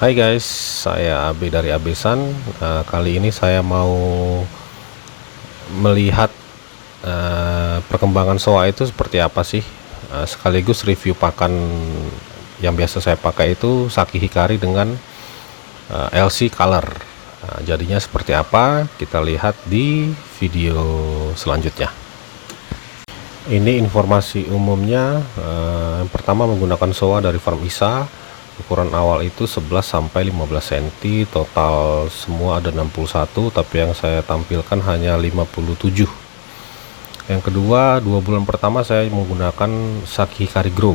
Hai guys, saya Abe dari Abesan. Kali ini saya mau melihat perkembangan SOA itu seperti apa sih. Sekaligus review pakan yang biasa saya pakai itu Saki Hikari dengan LC Color. Jadinya seperti apa? Kita lihat di video selanjutnya. Ini informasi umumnya. Yang pertama menggunakan SOA dari Farm ISA. Ukuran awal itu 11 sampai 15 cm, total semua ada 61, tapi yang saya tampilkan hanya 57. Yang kedua, 2 bulan pertama saya menggunakan Saki Hikari Grow.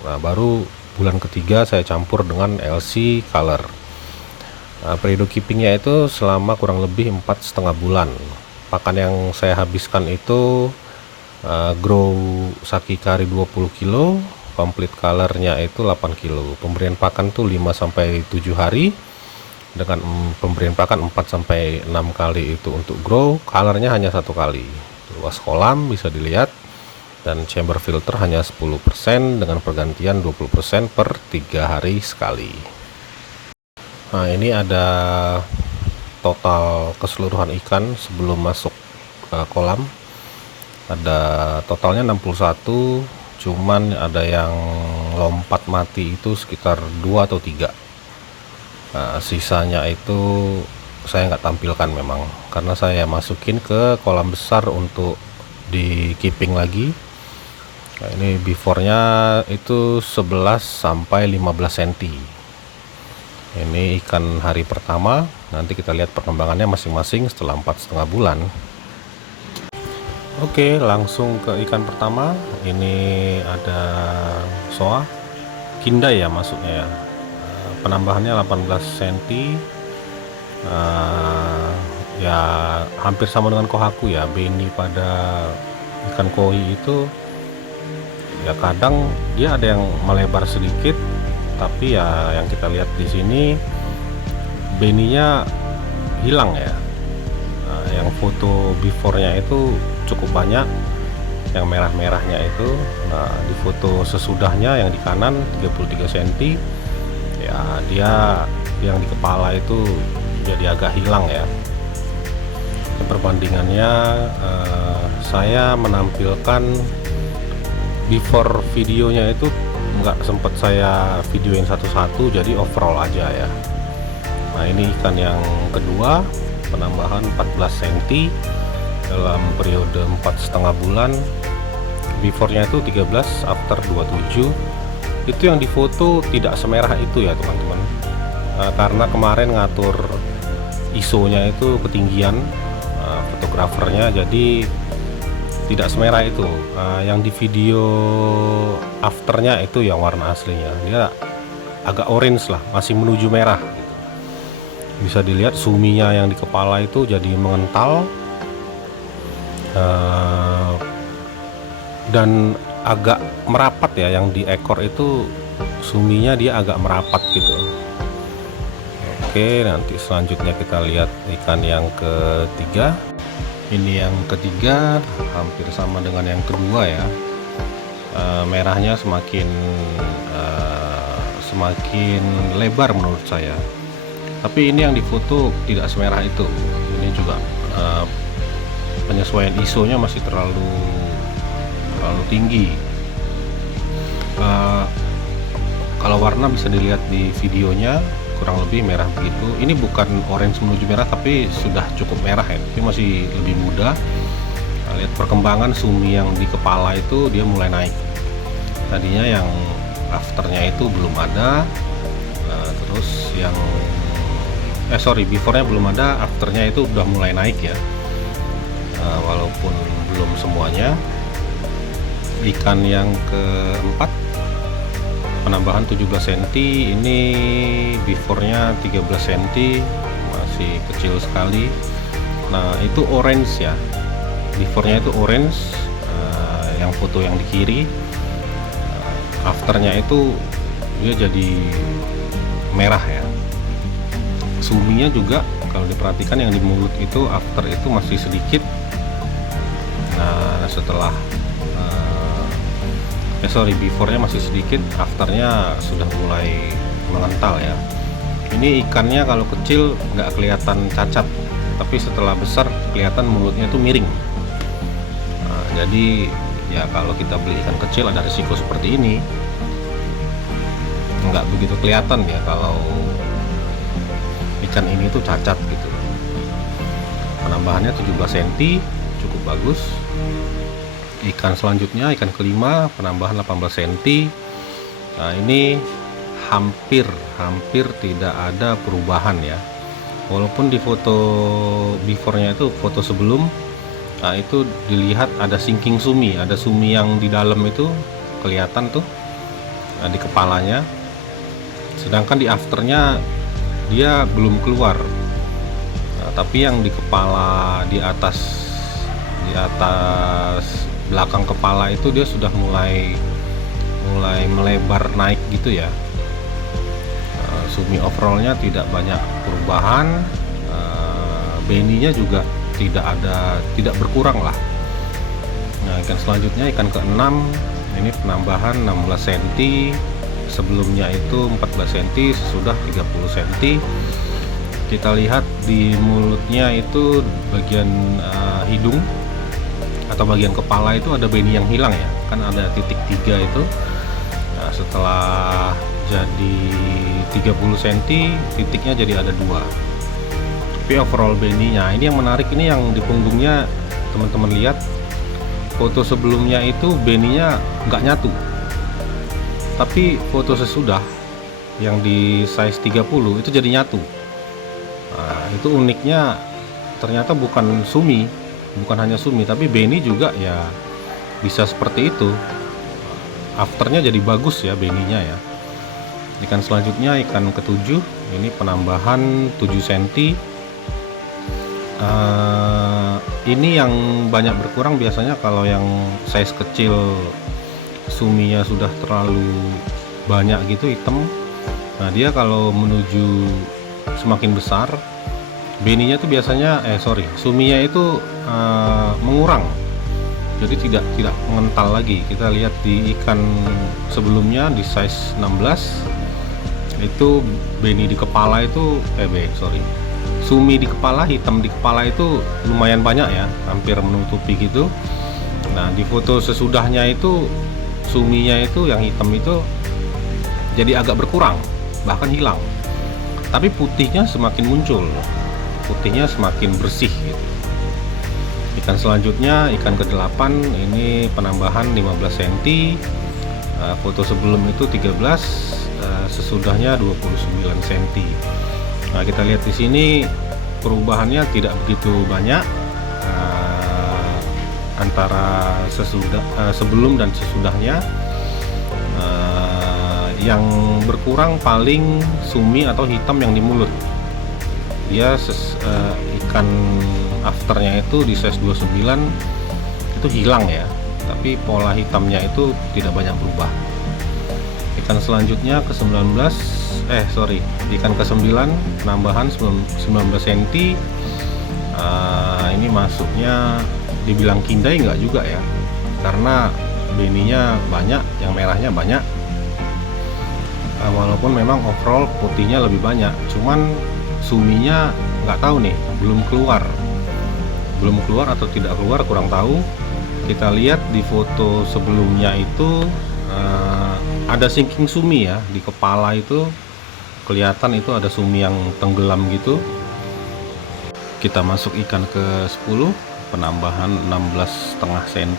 Nah, baru bulan ketiga saya campur dengan LC Color. Periode keepingnya itu selama kurang lebih 4,5 bulan. Pakan yang saya habiskan itu Grow Saki Hikari 20 kilo, complete colornya itu 8 kilo. Pemberian pakan tuh 5-7 hari dengan pemberian pakan 4-6 kali itu untuk grow. Colornya hanya 1 kali. Luas kolam bisa dilihat, dan chamber filter hanya 10% dengan pergantian 20% per 3 hari sekali. Nah, ini ada total keseluruhan ikan sebelum masuk kolam. Ada totalnya 61, cuman ada yang lompat mati itu sekitar 2 atau 3. Sisanya itu saya nggak tampilkan memang, karena saya masukin ke kolam besar untuk di keeping lagi. Nah, ini beforenya itu 11 sampai 15 cm. Ini ikan hari pertama. Nanti kita lihat perkembangannya masing-masing setelah 4,5 bulan. Oke, langsung ke ikan pertama. Ini ada SOA Kindai ya masuknya ya. Penambahannya 18 cm. Ya hampir sama dengan kohaku ya. Beni pada ikan koi itu ya kadang dia ada yang melebar sedikit, tapi ya yang kita lihat di sini beninya hilang ya. Yang foto before-nya itu cukup banyak, yang merah-merahnya itu. Nah, di foto sesudahnya yang di kanan 33 cm ya, dia yang di kepala itu jadi agak hilang ya. Perbandingannya saya menampilkan before videonya itu nggak sempat saya videoin satu-satu, jadi overall aja ya. Nah, ini ikan yang kedua, penambahan 14 cm dalam periode 4,5 bulan. Beforenya itu 13, after 27. Itu yang difoto tidak semerah itu ya teman-teman, karena kemarin ngatur ISO nya itu ketinggian fotografernya, jadi tidak semerah itu. Yang di video afternya itu yang warna aslinya, dia agak orange lah, masih menuju merah. Bisa dilihat suminya yang di kepala itu jadi mengental, dan agak merapat ya. Yang di ekor itu suminya dia agak merapat gitu. Oke, nanti selanjutnya kita lihat ikan yang ketiga. Ini yang ketiga hampir sama dengan yang kedua ya. Merahnya semakin lebar menurut saya, tapi ini yang difoto tidak semerah itu. Ini juga penyesuaian ISO nya masih terlalu tinggi. Kalau warna bisa dilihat di videonya kurang lebih merah begitu. Ini bukan orange menuju merah, tapi sudah cukup merah ya, tapi masih lebih muda. Lihat perkembangan sumi yang di kepala itu dia mulai naik. Tadinya yang afternya itu belum ada. Terus yang beforenya belum ada, afternya itu udah mulai naik ya. Walaupun belum semuanya. Ikan yang keempat, penambahan 17 cm. Ini beforenya 13 cm, masih kecil sekali. Nah, itu orange ya, beforenya itu orange. Yang foto yang di kiri, afternya itu dia jadi merah ya. Suminya juga kalau diperhatikan yang di mulut itu after itu masih sedikit. Nah, setelah beforenya masih sedikit, afternya sudah mulai mengental ya. Ini ikannya kalau kecil nggak kelihatan cacat, tapi setelah besar kelihatan mulutnya tuh miring. Nah, jadi ya kalau kita beli ikan kecil ada risiko seperti ini, nggak begitu kelihatan ya kalau ikan ini tuh cacat gitu. Penambahannya 17 cm, cukup bagus. Ikan selanjutnya, ikan kelima, penambahan 18 cm. Nah, ini hampir tidak ada perubahan ya. Walaupun di foto before-nya itu, foto sebelum, nah itu dilihat ada sinking sumi, ada sumi yang di dalam itu kelihatan tuh, di kepalanya. Sedangkan di afternya dia belum keluar. Nah, tapi yang di kepala, di atas belakang kepala itu dia sudah mulai melebar naik gitu ya. Sumi overallnya tidak banyak perubahan, beninya juga tidak berkurang lah. Nah, ikan selanjutnya, ikan keenam, ini penambahan 16 cm, sebelumnya itu 14 cm, sesudah 30 cm. Kita lihat di mulutnya itu bagian hidung atau bagian kepala itu ada beni yang hilang ya, kan ada titik 3 itu. Nah, setelah jadi 30 cm, titiknya jadi ada 2. Tapi overall beninya ini yang menarik, ini yang di punggungnya teman-teman lihat. Foto sebelumnya itu beninya nggak nyatu, tapi foto sesudah yang di size 30 itu jadi nyatu. Nah, itu uniknya, ternyata bukan hanya sumi, tapi beni juga ya bisa seperti itu. Afternya jadi bagus ya beninya ya. Ikan selanjutnya, ikan ketujuh, ini penambahan 7 cm. Ini yang banyak berkurang biasanya kalau yang size kecil, suminya sudah terlalu banyak gitu hitam. Nah, dia kalau menuju semakin besar, beninya tuh biasanya suminya itu mengurang, jadi tidak mengental lagi. Kita lihat di ikan sebelumnya di size 16 itu beni di kepala itu sumi di kepala, hitam di kepala itu lumayan banyak ya, hampir menutupi gitu. Nah, di foto sesudahnya itu suminya itu yang hitam itu jadi agak berkurang, bahkan hilang, tapi putihnya semakin muncul, putihnya semakin bersih gitu. Ikan selanjutnya, ikan ke-8, ini penambahan 15 cm. Foto sebelum itu 13, sesudahnya 29 cm. Nah, kita lihat di sini perubahannya tidak begitu banyak antara sebelum dan sesudahnya. Yang berkurang paling sumi atau hitam yang di mulut. Dia ikan afternya itu di size 29 itu hilang ya, tapi pola hitamnya itu tidak banyak berubah. Ikan selanjutnya ke-19, ikan ke-9, penambahan 19 cm. Ini masuknya dibilang kindai nggak juga ya, karena beninya banyak, yang merahnya banyak. Walaupun memang overall putihnya lebih banyak, cuman suminya nggak tahu nih, belum keluar atau tidak keluar, kurang tahu. Kita lihat di foto sebelumnya itu ada sinking sumi ya, di kepala itu kelihatan itu ada sumi yang tenggelam gitu. Kita masuk ikan ke-10, penambahan 16,5 cm,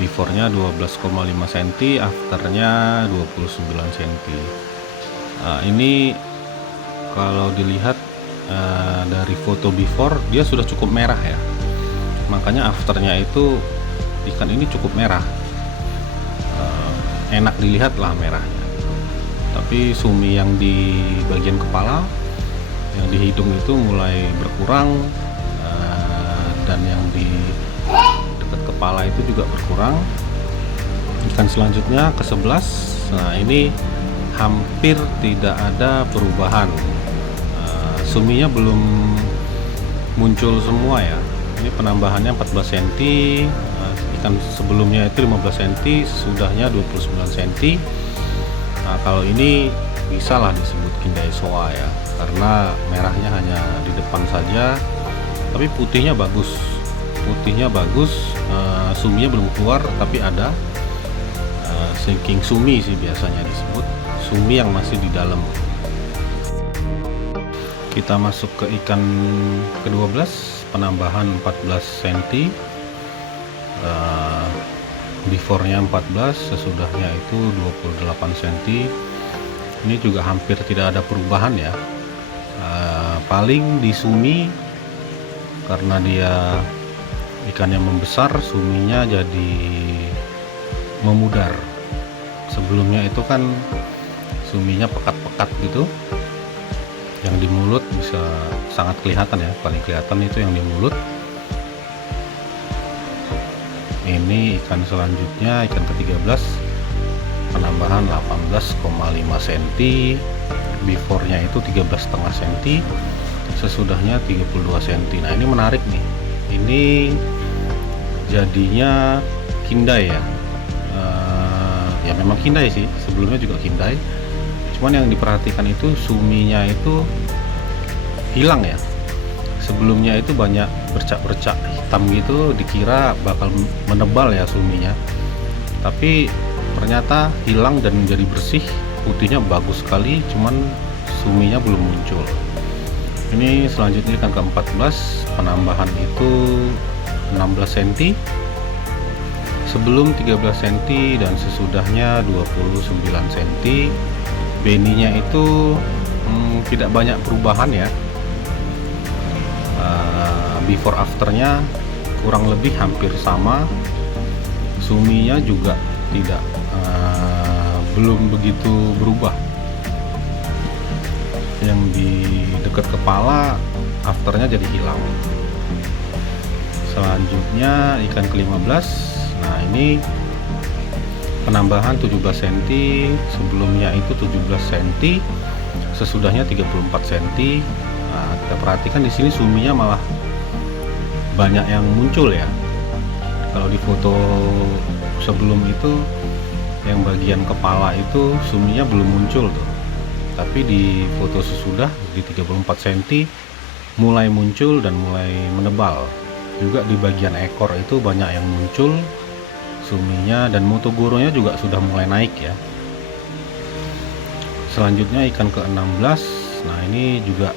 before-nya 12,5 cm, afternya 29 cm. Ini kalau dilihat dari foto before, dia sudah cukup merah ya, makanya afternya itu ikan ini cukup merah, enak dilihat lah merahnya. Tapi sumi yang di bagian kepala, yang di hidung itu mulai berkurang, dan yang di dekat kepala itu juga berkurang. Ikan selanjutnya ke-11, nah ini hampir tidak ada perubahan. Suminya belum muncul semua ya. Ini penambahannya 14 cm, ikan sebelumnya itu 15 cm, sesudahnya 29 cm. Nah, kalau ini bisa lah disebut Kindai Soa ya, karena merahnya hanya di depan saja, tapi putihnya bagus. Suminya belum keluar, tapi ada sinking sumi sih biasanya disebut, sumi yang masih di dalam. Kita masuk ke ikan ke-12, penambahan 14 cm. Before-nya 14, sesudahnya itu 28 cm. Ini juga hampir tidak ada perubahan ya. Paling di sumi, karena dia ikannya membesar, suminya jadi memudar. Sebelumnya itu kan suminya pekat-pekat gitu, yang di mulut bisa sangat kelihatan ya, paling kelihatan itu yang di mulut. Ini ikan selanjutnya, ikan ke-13, penambahan 18,5 cm. Before-nya itu 13,5 cm, sesudahnya 32 cm. Nah, ini menarik nih. Ini jadinya Kindai ya. Ya memang Kindai sih, sebelumnya juga Kindai. Cuman yang diperhatikan itu suminya itu hilang ya. Sebelumnya itu banyak bercak-bercak hitam gitu, dikira bakal menebal ya suminya. Tapi ternyata hilang dan jadi bersih, putihnya bagus sekali, cuman suminya belum muncul. Ini selanjutnya ikan ke-14, penambahan itu 16 cm. Sebelum 13 cm dan sesudahnya 29 cm. Beninya itu tidak banyak perubahan ya. Before afternya kurang lebih hampir sama. Suminya juga tidak belum begitu berubah. Yang di dekat kepala afternya jadi hilang. Selanjutnya ikan ke-15. Nah, ini penambahan 17 cm. Sebelumnya itu 17 cm, sesudahnya 34 cm. Nah, kita perhatikan di sini suminya malah banyak yang muncul ya. Kalau di foto sebelum itu yang bagian kepala itu suminya belum muncul tuh. Tapi di foto sesudah di 34 cm mulai muncul dan mulai menebal. Juga di bagian ekor itu banyak yang muncul suminya, dan motogoronya juga sudah mulai naik ya. Selanjutnya ikan ke-16. Nah, ini juga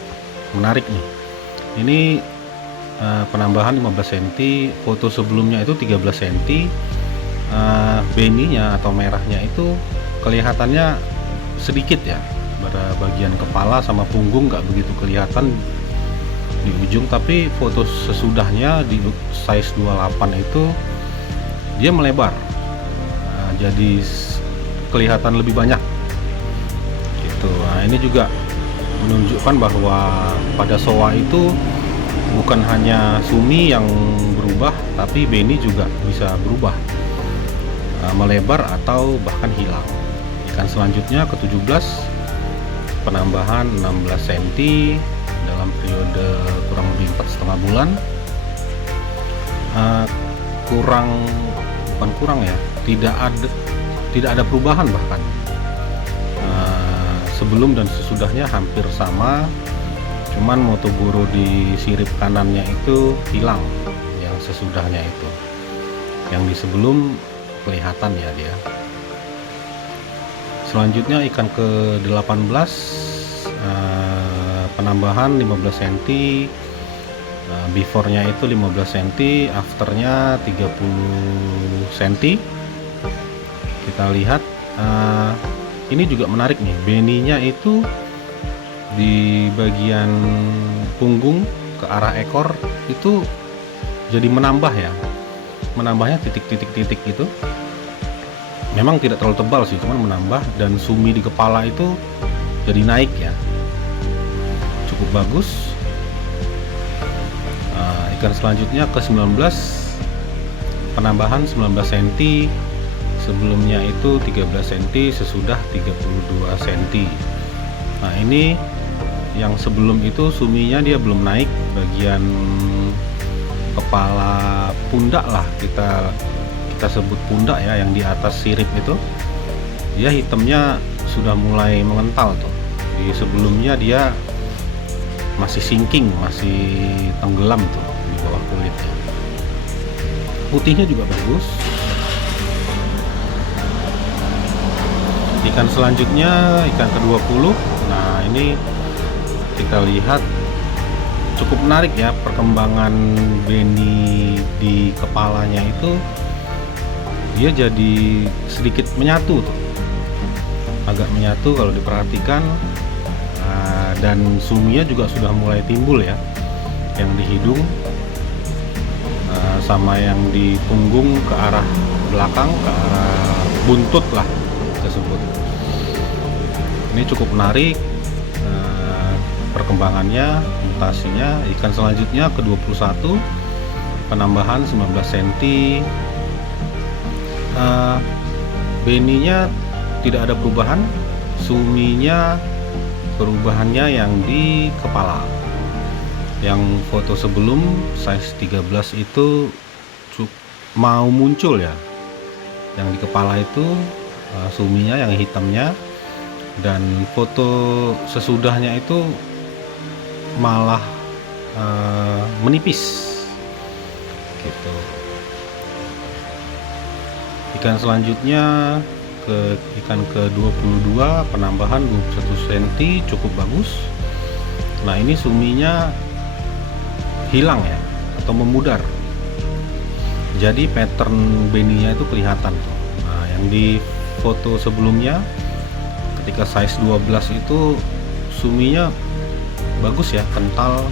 menarik nih. Ini penambahan 15 cm. Foto sebelumnya itu 13 cm. Beninya atau merahnya itu kelihatannya sedikit ya, pada bagian kepala sama punggung nggak begitu kelihatan di ujung, tapi foto sesudahnya di size 28 itu dia melebar. Nah, jadi kelihatan lebih banyak gitu. Nah, ini juga menunjukkan bahwa pada soa itu bukan hanya sumi yang berubah, tapi beni juga bisa berubah, melebar atau bahkan hilang. Ikan selanjutnya ke-17, penambahan 16 cm dalam periode kurang lebih 4,5 bulan. Bukan kurang ya, tidak ada perubahan, bahkan sebelum dan sesudahnya hampir sama, cuman motogoro di sirip kanannya itu hilang, yang sesudahnya itu, yang di sebelum kelihatan ya dia. Selanjutnya ikan ke-18, penambahan 15 cm. Before-nya itu 15 cm, afternya 30 cm. Kita lihat ini juga menarik nih, beninya itu di bagian punggung ke arah ekor itu jadi menambah ya, menambahnya titik-titik gitu. Memang tidak terlalu tebal sih, cuman menambah, dan sumi di kepala itu jadi naik ya, cukup bagus. Ikan selanjutnya ke-19, penambahan 19 cm. Sebelumnya itu 13 cm, sesudah 32 cm. Nah, ini yang sebelum itu suminya dia belum naik, bagian kepala pundak lah, kita sebut pundak ya, yang di atas sirip itu dia hitamnya sudah mulai mengental tuh. Di sebelumnya dia masih sinking, masih tenggelam tuh di bawah kulitnya. Putihnya juga bagus. Ikan selanjutnya ikan ke-20. Nah, ini kita lihat cukup menarik ya perkembangan beni di kepalanya itu. Dia jadi sedikit menyatu tuh, agak menyatu kalau diperhatikan. Dan suminya juga sudah mulai timbul ya, yang di hidung sama yang di punggung ke arah belakang, ke arah buntut lah tersebut. Ini cukup menarik perkembangannya, mutasinya. Ikan selanjutnya ke-21, penambahan 19 cm. Beninya tidak ada perubahan, suminya perubahannya yang di kepala. Yang foto sebelum size 13 itu mau muncul ya, yang di kepala itu suminya yang hitamnya, dan foto sesudahnya itu malah menipis gitu. Ikan selanjutnya ikan ke-22, penambahan 21 cm, cukup bagus. Nah, ini suminya hilang ya, atau memudar, jadi pattern beninya itu kelihatan tuh. Nah, yang di foto sebelumnya ketika size 12 itu suminya bagus ya, kental,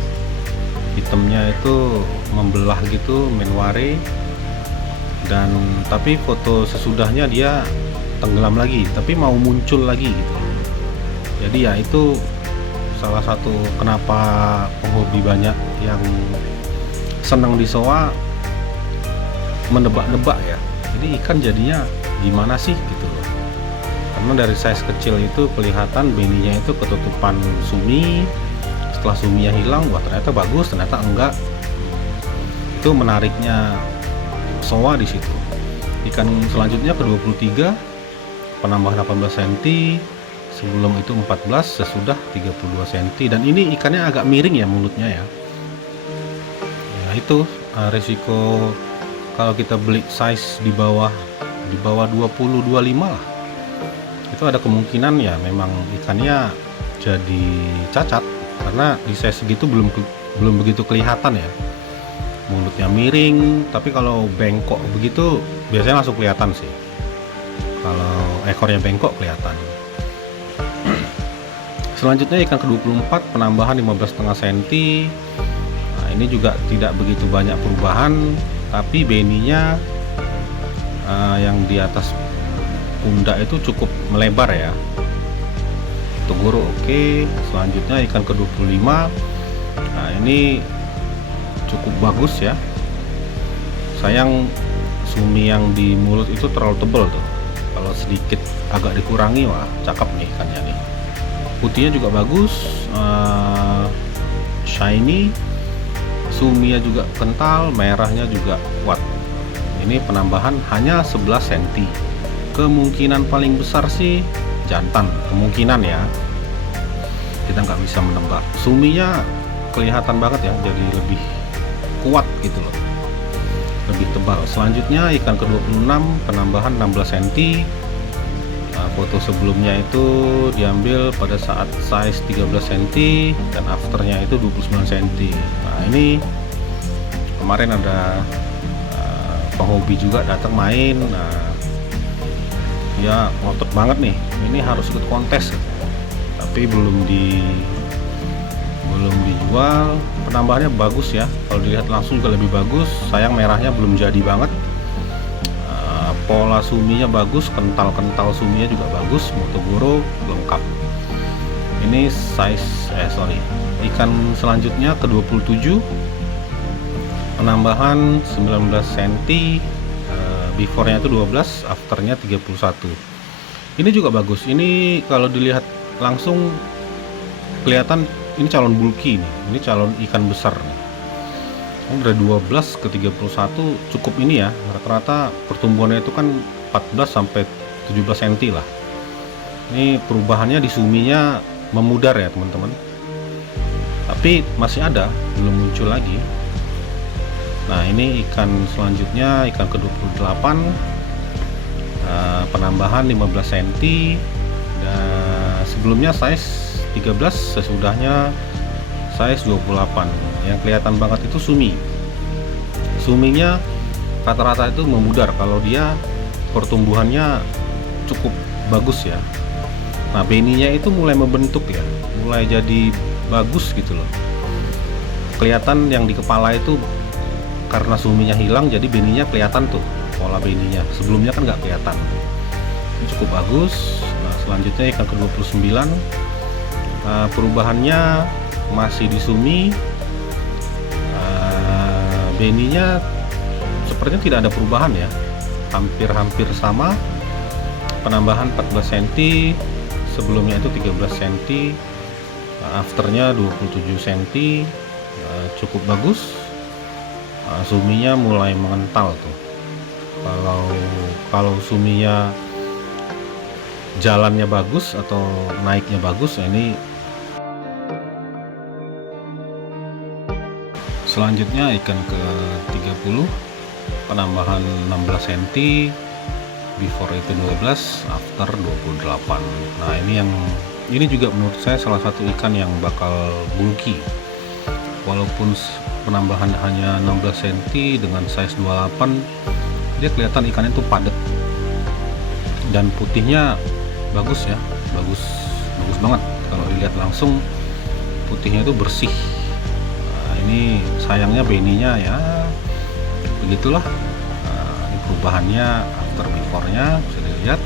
hitamnya itu membelah gitu, menware. Dan tapi foto sesudahnya dia tenggelam lagi, tapi mau muncul lagi gitu. Jadi ya itu salah satu kenapa penghobi banyak yang senang di soa menebak-nebak ya, jadi ikan jadinya gimana sih gitu loh. Karena dari size kecil itu kelihatan beninya itu ketutupan sumi, setelah suminya hilang, wah ternyata bagus, ternyata enggak. Itu menariknya soa di situ. Ikan selanjutnya ke-23, penambah 18 cm, sebelum itu 14, sesudah 32 cm. Dan ini ikannya agak miring ya mulutnya ya. Ya itu risiko kalau kita beli size di bawah 20-25 lah, itu ada kemungkinan ya memang ikannya jadi cacat, karena di size segitu belum begitu kelihatan ya, mulutnya miring. Tapi kalau bengkok begitu biasanya langsung kelihatan sih, kalau ekornya bengkok kelihatan. Selanjutnya ikan ke-24, penambahan 15,5 cm. Nah, ini juga tidak begitu banyak perubahan, tapi beninya yang di atas pundak itu cukup melebar ya. Togoro oke. Selanjutnya ikan ke-25. Nah, ini cukup bagus ya. Sayang sumi yang di mulut itu terlalu tebal tuh. Kalau sedikit agak dikurangi, wah cakep nih ikannya nih. Putihnya juga bagus, shiny, suminya juga kental, merahnya juga kuat. Ini penambahan hanya 11 cm. Kemungkinan paling besar sih jantan, kemungkinan ya, kita nggak bisa menebak. Suminya kelihatan banget ya, jadi lebih kuat gitu loh, lebih tebal. Selanjutnya ikan ke-26, penambahan 16 cm. Nah, foto sebelumnya itu diambil pada saat size 13 cm dan afternya itu 29 cm. Nah, ini kemarin ada penghobi juga datang main. Nah, dia ngotot banget nih, ini harus ikut kontes, tapi belum dijual. Penambahannya bagus ya, kalau dilihat langsung juga lebih bagus. Sayang merahnya belum jadi banget. Pola suminya bagus, kental suminya juga bagus, Motogoro lengkap. Ini size ikan selanjutnya ke-27, penambahan 19 cm, before-nya itu 12, after-nya 31. Ini juga bagus. Ini kalau dilihat langsung kelihatan ini calon bulky nih. Ini calon ikan besar nih. Dari 12 ke 31 cukup ini ya. Rata-rata pertumbuhannya itu kan 14 sampai 17 cm lah. Ini perubahannya di suminya memudar ya teman-teman, tapi masih ada, belum muncul lagi. Nah ini ikan selanjutnya, ikan ke-28, penambahan 15 cm, dan sebelumnya size 13, sesudahnya size 28. Yang kelihatan banget itu suminya rata-rata itu memudar kalau dia pertumbuhannya cukup bagus ya. Nah beninya itu mulai membentuk ya, mulai jadi bagus gitu loh. Kelihatan yang di kepala itu karena suminya hilang, jadi beninya kelihatan tuh, pola beninya. Sebelumnya kan nggak kelihatan. Ini cukup bagus. Nah selanjutnya ikan ke-29, perubahannya masih di sumi. Beninya sepertinya tidak ada perubahan ya, hampir sama. Penambahan 14 cm, sebelumnya itu 13 cm, afternya 27 cm, cukup bagus. Suminya mulai mengental tuh. Kalau suminya jalannya bagus atau naiknya bagus, ini selanjutnya ikan ke-30, penambahan 16 cm, before itu 12, after 28. Nah ini juga menurut saya salah satu ikan yang bakal bulky, walaupun penambahan hanya 16 cm dengan size 28, dia kelihatan ikannya itu padat dan putihnya bagus ya, bagus banget. Kalau dilihat langsung putihnya itu bersih. Nah, ini sayangnya beninya ya begitulah. Ini perubahannya after before-nya bisa dilihat.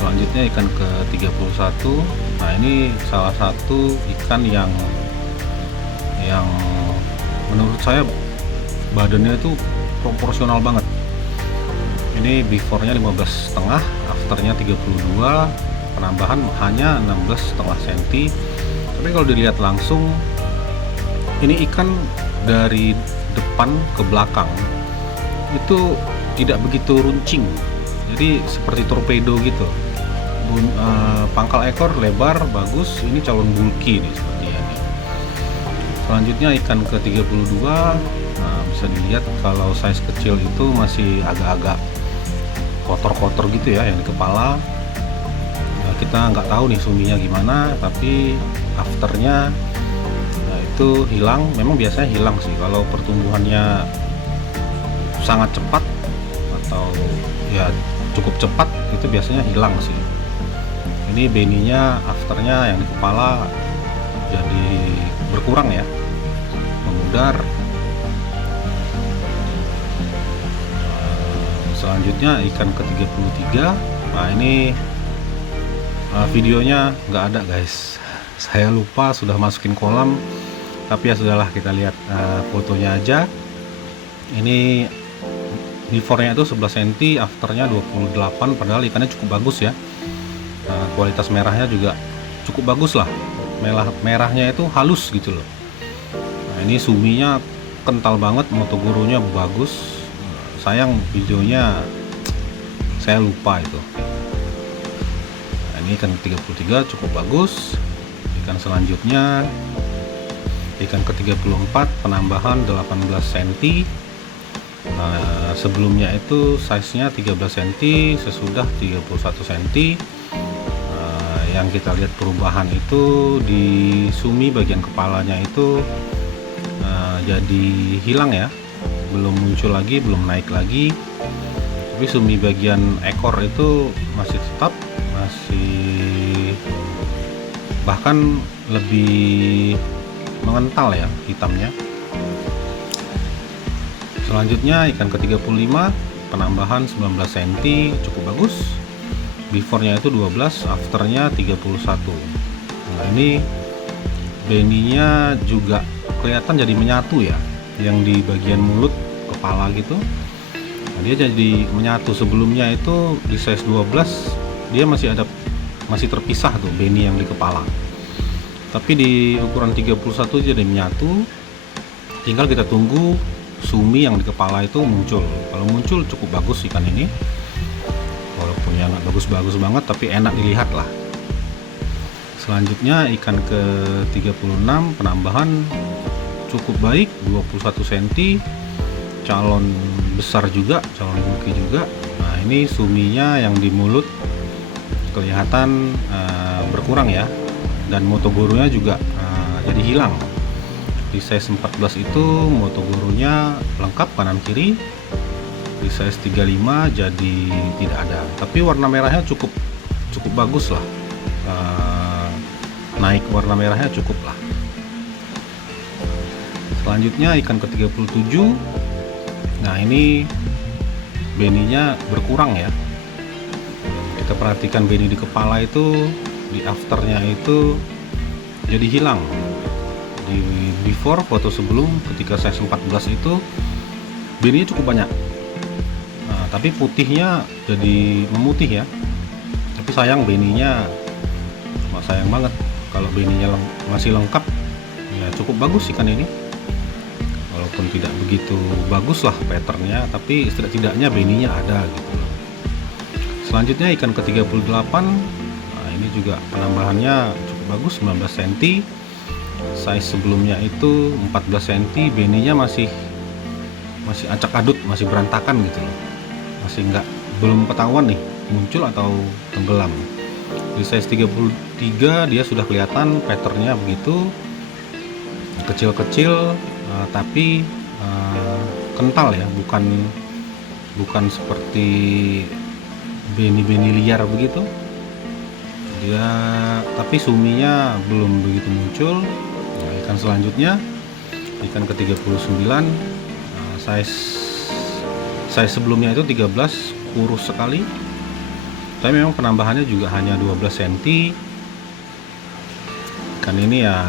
Selanjutnya ikan ke-31. Nah ini salah satu ikan yang menurut saya badannya itu proporsional banget. Ini before-nya 15,5, afternya 32, penambahan hanya 16,5 cm. Tapi kalau dilihat langsung, ini ikan dari depan ke belakang itu tidak begitu runcing, jadi seperti torpedo gitu. Pangkal ekor lebar, bagus. Ini calon bulky nih sepertinya nih. Selanjutnya ikan ke-32, nah, bisa dilihat kalau size kecil itu masih agak-agak kotor-kotor gitu ya yang di kepala. Nah, kita nggak tahu nih suminya gimana, tapi afternya itu hilang. Memang biasanya hilang sih kalau pertumbuhannya sangat cepat atau ya cukup cepat, itu biasanya hilang sih. Ini beninya afternya yang di kepala jadi berkurang ya, memudar. Selanjutnya ikan ke-33. Nah ini videonya nggak ada guys, saya lupa sudah masukin kolam, tapi ya sudahlah, kita lihat fotonya aja. Ini before-nya itu 11 cm, afternya 28, padahal ikannya cukup bagus ya. Kualitas merahnya juga cukup bagus lah, merahnya itu halus gitu loh. Nah ini suminya kental banget, motogurunya bagus. Sayang videonya saya lupa itu. Nah, ini ikan 33 cukup bagus. Ikan selanjutnya ikan ke-34, penambahan 18 cm. Sebelumnya itu size-nya 13 cm, sesudah 31 cm. Yang kita lihat perubahan itu di sumi bagian kepalanya itu jadi hilang ya, belum muncul lagi, belum naik lagi. Tapi sumi bagian ekor itu masih tetap, masih bahkan lebih mengental ya hitamnya. Selanjutnya ikan ke-35, penambahan 19 cm, cukup bagus. Before-nya itu 12, afternya 31. Nah ini beninya juga kelihatan jadi menyatu ya, yang di bagian mulut kepala gitu. Nah, dia jadi menyatu. Sebelumnya itu di size 12 dia masih terpisah tuh beni yang di kepala, tapi di ukuran 31 jadi menyatu. Tinggal kita tunggu sumi yang di kepala itu muncul. Kalau muncul cukup bagus ikan ini, walaupun punya nggak bagus-bagus banget tapi enak dilihat lah. Selanjutnya ikan ke 36, penambahan cukup baik, 21 cm, calon besar juga, calon bulky juga. Nah ini suminya yang di mulut kelihatan berkurang ya, dan motogurunya juga jadi hilang. Di size 14 itu motogurunya lengkap kanan kiri, di size 35 jadi tidak ada, tapi warna merahnya cukup bagus lah. Naik warna merahnya cukup lah. Selanjutnya ikan ke 37. Nah ini beninya berkurang ya. Kita perhatikan beni di kepala itu, di afternya itu jadi hilang. Di before foto sebelum ketika size 14 itu beninya cukup banyak. Nah, tapi putihnya jadi memutih ya. Tapi sayang beninya, sayang banget. Kalau beninya masih lengkap ya cukup bagus ikan ini, walaupun tidak begitu bagus lah patternnya, tapi setidaknya beninya ada gitu loh. Selanjutnya ikan ke 38. Nah ini juga penambahannya cukup bagus, 19 cm. Size sebelumnya itu 14 cm, beninya masih acak adut, masih berantakan gitu loh, masih belum ketahuan nih muncul atau tenggelam. Di size 33 dia sudah kelihatan patternnya begitu, kecil-kecil tapi kental ya, bukan seperti beni-beni liar begitu dia, tapi suminya belum begitu muncul. Nah, ikan selanjutnya ikan ke 39. Size sebelumnya itu 13, kurus sekali, tapi memang penambahannya juga hanya 12 cm. Ikan ini ya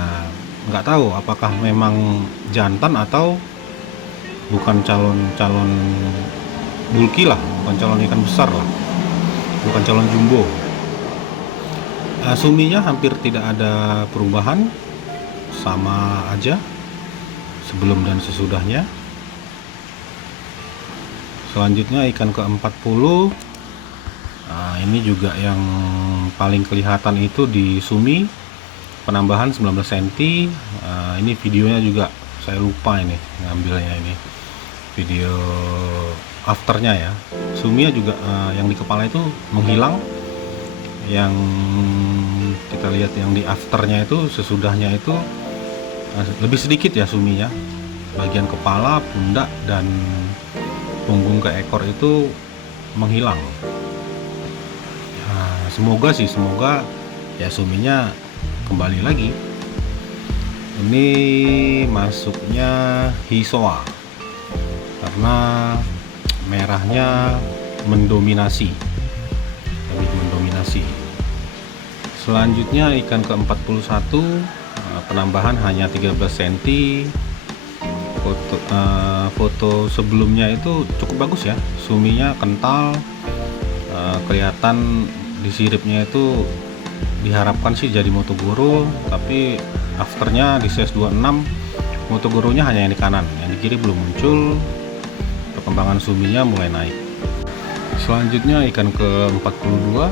nggak tahu apakah memang jantan atau bukan calon bulky lah, bukan calon ikan besar lah, bukan calon jumbo. Suminya hampir tidak ada perubahan, sama aja sebelum dan sesudahnya. Selanjutnya ikan ke 40. Nah, ini juga yang paling kelihatan itu di sumi, penambahan 19 cm. Ini videonya juga saya lupa ini ngambilnya, ini video afternya ya. Suminya juga yang di kepala itu menghilang. Yang kita lihat yang di afternya itu, sesudahnya itu lebih sedikit ya suminya. Bagian kepala, pundak, dan punggung ke ekor itu menghilang. Semoga ya suminya kembali lagi. Ini masuknya Hisoa karena merahnya mendominasi, lebih mendominasi. Selanjutnya ikan ke 41, penambahan hanya 13 cm. Foto sebelumnya itu cukup bagus ya, suminya kental, kelihatan di siripnya itu diharapkan sih jadi motogoro, tapi afternya di size 26 motogoronya hanya yang di kanan, yang di kiri belum muncul. Perkembangan suminya mulai naik. Selanjutnya ikan ke 42,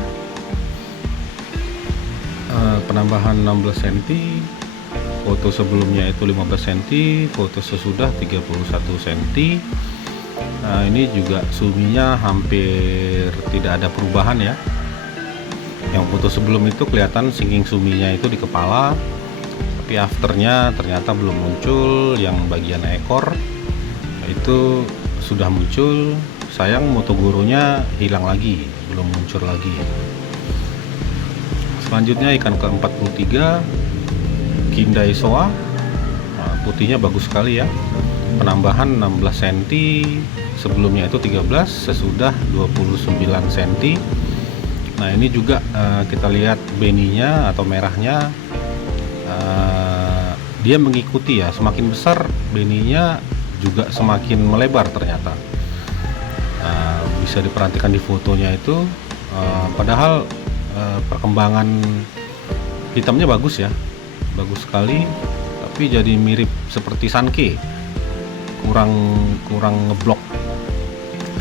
penambahan 16 cm. Foto sebelumnya itu 15 cm, foto sesudah 31 cm. Nah ini juga suminya hampir tidak ada perubahan ya. Yang foto sebelum itu kelihatan sinking suminya itu di kepala, tapi afternya ternyata belum muncul. Yang bagian ekor itu sudah muncul, sayang motogoronya hilang lagi, belum muncul lagi. Selanjutnya ikan ke 43, Kindai Soa. Putihnya bagus sekali ya, penambahan 16 cm, sebelumnya itu 13, sesudah 29 cm. Nah ini juga kita lihat beninya atau merahnya, dia mengikuti ya, semakin besar beninya juga semakin melebar ternyata. Bisa diperhatikan di fotonya itu, padahal perkembangan hitamnya bagus ya, bagus sekali, tapi jadi mirip seperti sanke, kurang ngeblok.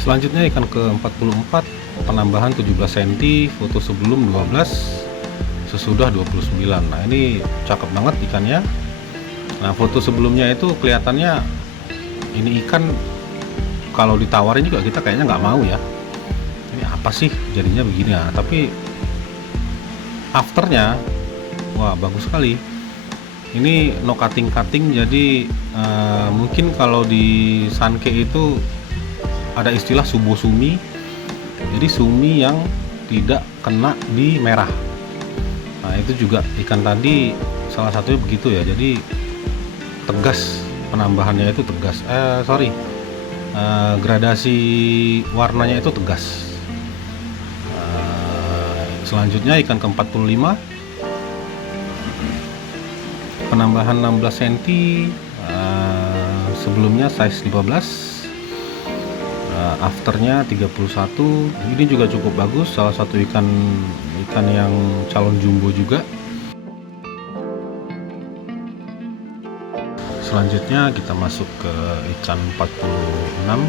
Selanjutnya ikan ke 44, penambahan 17 cm, foto sebelum 12, sesudah 29. Nah ini cakep banget ikannya. Nah foto sebelumnya itu kelihatannya ini ikan kalau ditawarin juga kita kayaknya nggak mau ya, ini apa sih jadinya begini ya. Tapi afternya wah bagus sekali. Ini no cutting, jadi mungkin kalau di Sanke itu ada istilah subo sumi, jadi sumi yang tidak kena di merah. Nah itu juga ikan tadi salah satunya begitu ya, jadi tegas penambahannya itu tegas, gradasi warnanya itu tegas. Selanjutnya ikan ke-45, penambahan 16 cm, sebelumnya size 15, afternya 31. Ini juga cukup bagus, salah satu ikan yang calon jumbo juga. Selanjutnya kita masuk ke ikan 46,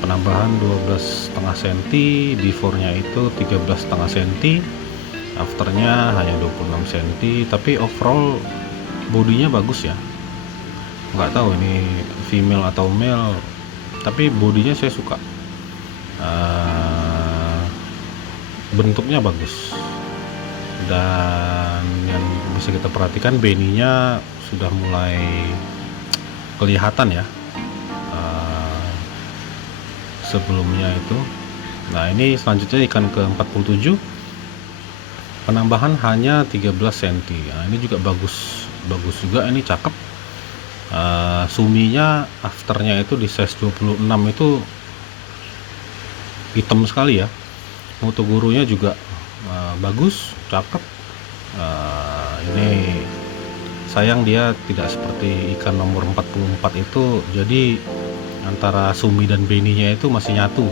penambahan 12,5 cm, beforenya itu 13,5 cm, afternya hanya 26 cm. Tapi overall bodinya bagus ya, nggak tahu ini female atau male, tapi bodinya saya suka. Bentuknya bagus, dan yang bisa kita perhatikan beninya sudah mulai kelihatan ya, sebelumnya itu. Nah ini selanjutnya ikan ke-47, penambahan hanya 13 cm. Nah ini juga bagus juga, ini cakep. Suminya afternya itu di size 26 itu hitam sekali ya. Moto gurunya juga bagus, cakep. Ini sayang dia tidak seperti ikan nomor 44 itu, jadi antara sumi dan beninya itu masih nyatu,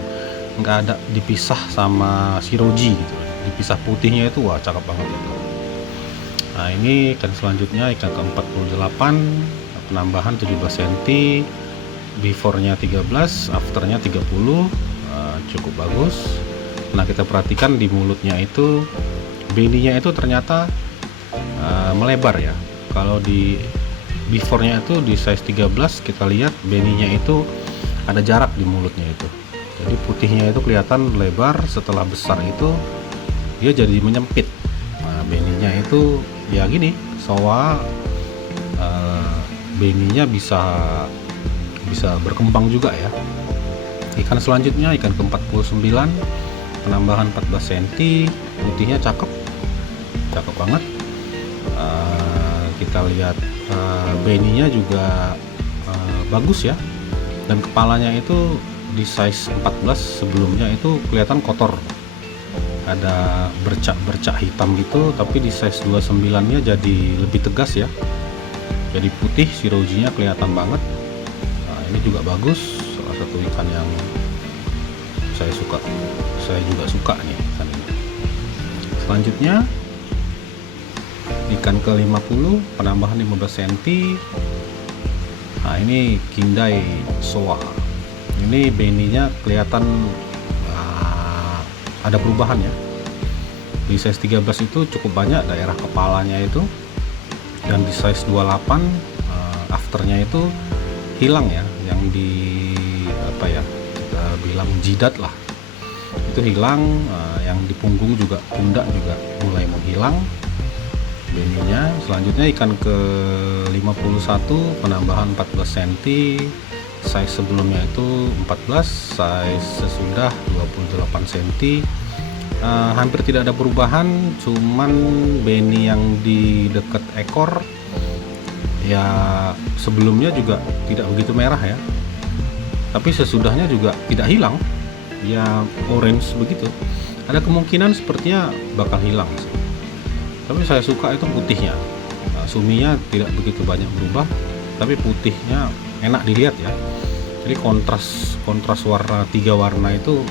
nggak ada dipisah sama siroji gitu, dipisah putihnya itu. Wah cakep banget itu. Nah ini ikan selanjutnya ikan ke-48, penambahan 17 cm, beforenya 13, afternya 30, cukup bagus. Nah kita perhatikan di mulutnya itu beninya itu ternyata melebar ya. Kalau di beforenya itu di size 13, kita lihat beninya itu ada jarak di mulutnya itu, jadi putihnya itu kelihatan lebar. Setelah besar itu dia jadi menyempit. Nah beninya itu ya gini, soa beninya bisa berkembang juga ya. Ikan selanjutnya ikan ke-49, penambahan 14 cm, putihnya cakep banget. Kita lihat beninya juga bagus ya, dan kepalanya itu di size 14, sebelumnya itu kelihatan kotor, ada bercak hitam gitu, tapi di size 29 nya jadi lebih tegas ya, jadi putih, sirojinya kelihatan banget. Nah ini juga bagus, salah satu ikan yang saya juga suka nih ikan ini. Selanjutnya ikan ke-50, penambahan 15 cm. Nah ini Kindai Soa, ini beninya kelihatan ada perubahan ya. Di size 13 itu cukup banyak daerah kepalanya itu, dan di size 28 afternya itu hilang ya, yang di apa ya, kita bilang jidat lah, itu hilang. Yang di punggung juga, pundak juga mulai menghilang beninya. Selanjutnya ikan ke-51, penambahan 14 cm, size sebelumnya itu 14, size sesudah 28 cm. Hampir tidak ada perubahan, cuman beni yang di dekat ekor ya sebelumnya juga tidak begitu merah ya, tapi sesudahnya juga tidak hilang ya, orange begitu. Ada kemungkinan sepertinya bakal hilang sih, tapi saya suka itu putihnya. Suminya tidak begitu banyak berubah, tapi putihnya enak dilihat ya, jadi kontras warna, 3 warna itu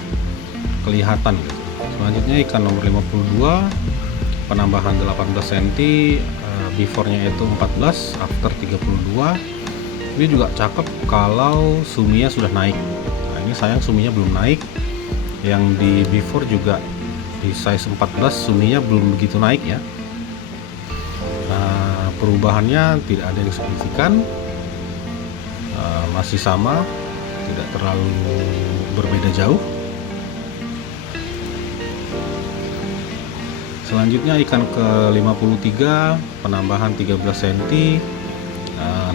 kelihatan gitu. Selanjutnya ikan nomor 52, penambahan 18 cm, beforenya itu 14, after 32. Ini juga cakep kalau suminya sudah naik. Nah ini sayang suminya belum naik, Yang di before juga di size 14 suminya belum begitu naik ya. Perubahannya tidak ada yang signifikan, masih sama, tidak terlalu berbeda jauh. Selanjutnya ikan ke 53, penambahan 13 cm,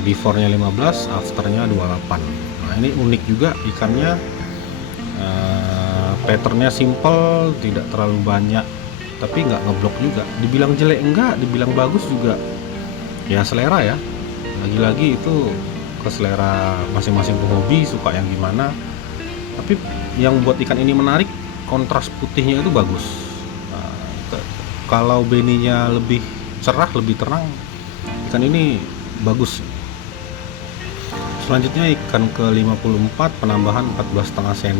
before-nya 15, after-nya 28. Nah, ini unik juga ikannya, pattern-nya simple, tidak terlalu banyak, tapi nggak ngeblok juga. Dibilang jelek enggak, dibilang bagus juga, ya selera ya. Lagi-lagi itu ke selera masing-masing penghobi, suka yang gimana. Tapi yang buat ikan ini menarik, kontras putihnya itu bagus. Kalau beninya lebih cerah, lebih terang, ikan ini bagus. Selanjutnya ikan ke 54, penambahan 14,5 cm,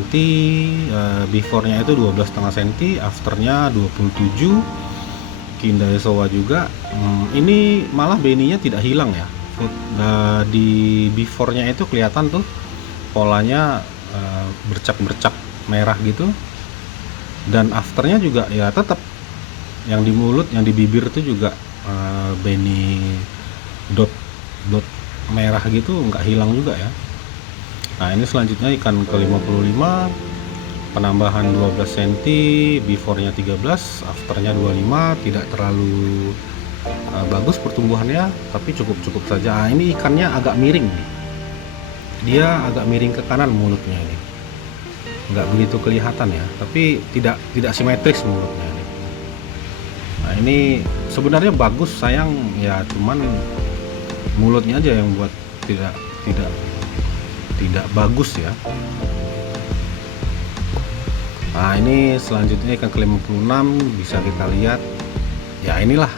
before-nya itu 12,5 cm, after-nya 27. Kindai Showa juga. Ini malah beninya tidak hilang ya. Di before-nya itu kelihatan tuh polanya bercak-bercak merah gitu, dan after-nya juga ya tetap yang di mulut, yang di bibir itu juga beni dot merah gitu, nggak hilang juga ya. Nah, ini selanjutnya ikan ke 55, penambahan 12 cm, before-nya 13, after-nya 25. Tidak terlalu bagus pertumbuhannya, tapi cukup saja. Nah, ini ikannya agak miring, dia agak miring ke kanan mulutnya ini, nggak begitu kelihatan ya, tapi tidak simetris mulutnya. Nah, ini sebenarnya bagus, sayang ya, cuman mulutnya aja yang buat tidak bagus ya. Nah, ini selanjutnya ikan ke 56, bisa kita lihat ya. Inilah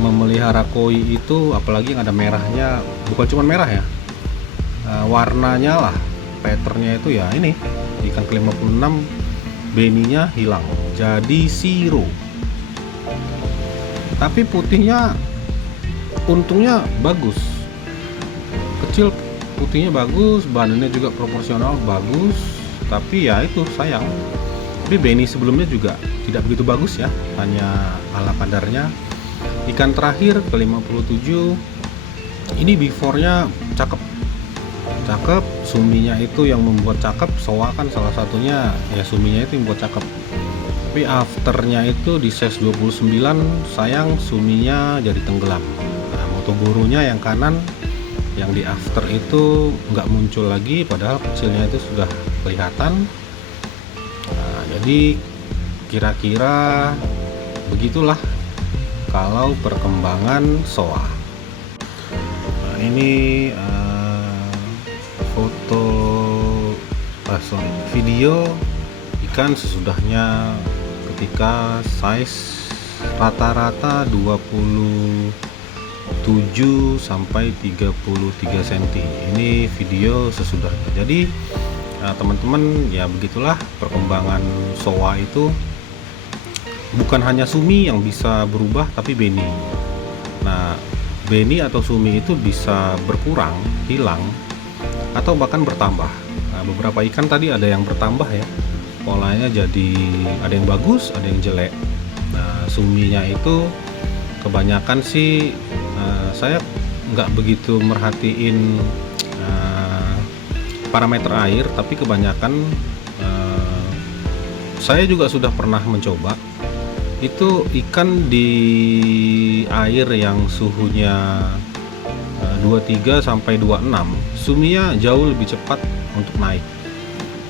memelihara koi itu, apalagi yang ada merahnya, bukan cuma merah ya, warnanya lah, patternnya itu ya. Ini ikan ke 56 beninya hilang jadi zero, tapi putihnya untungnya bagus, kecil, putihnya bagus, bahannya juga proporsional bagus. Tapi ya itu sayang, tapi beni sebelumnya juga tidak begitu bagus ya, hanya ala kadarnya. Ikan terakhir ke 57, ini before-nya cakep, suminya itu yang membuat cakep. Showa kan salah satunya ya, suminya itu yang membuat cakep. Tapi afternya itu di size 29, sayang suminya jadi tenggelam. Nah, motogurunya yang kanan, yang di after itu nggak muncul lagi, padahal kecilnya itu sudah kelihatan. Nah, jadi kira-kira begitulah kalau perkembangan Showa. Nah, ini video ikan sesudahnya ketika size rata-rata 27 sampai 33 cm. Ini video sesudah. Jadi teman-teman ya, begitulah perkembangan Showa itu. Bukan hanya sumi yang bisa berubah, tapi beni. Nah, beni atau sumi itu bisa berkurang, hilang, atau bahkan bertambah. Nah, beberapa ikan tadi ada yang bertambah ya, polanya jadi ada yang bagus, ada yang jelek. Nah, suminya itu kebanyakan sih saya nggak begitu merhatiin parameter air, tapi kebanyakan saya juga sudah pernah mencoba itu ikan di air yang suhunya 23 sampai 26, suminya jauh lebih cepat untuk naik.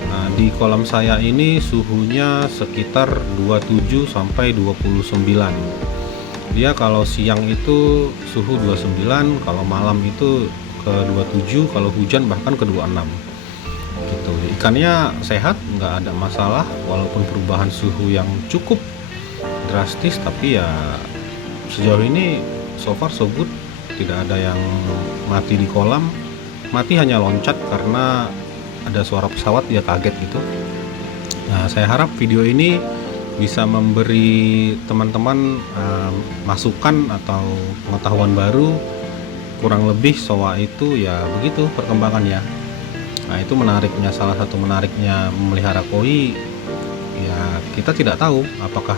Nah, di kolam saya ini suhunya sekitar 27 sampai 29. Dia kalau siang itu suhu 29, kalau malam itu ke 27, kalau hujan bahkan ke 26 gitu. Ikannya sehat, nggak ada masalah, walaupun perubahan suhu yang cukup drastis, tapi ya sejauh ini so far so good. Tidak ada yang mati di kolam. Mati hanya loncat karena ada suara pesawat, dia kaget gitu. Nah, saya harap video ini bisa memberi teman-teman masukan atau pengetahuan baru. Kurang lebih Showa itu ya begitu perkembangannya. Nah, itu menariknya, salah satu menariknya memelihara koi, ya kita tidak tahu apakah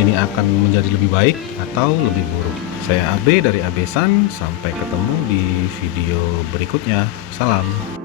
ini akan menjadi lebih baik atau lebih buruk. Saya Abe dari Abesan, sampai ketemu di video berikutnya. Salam.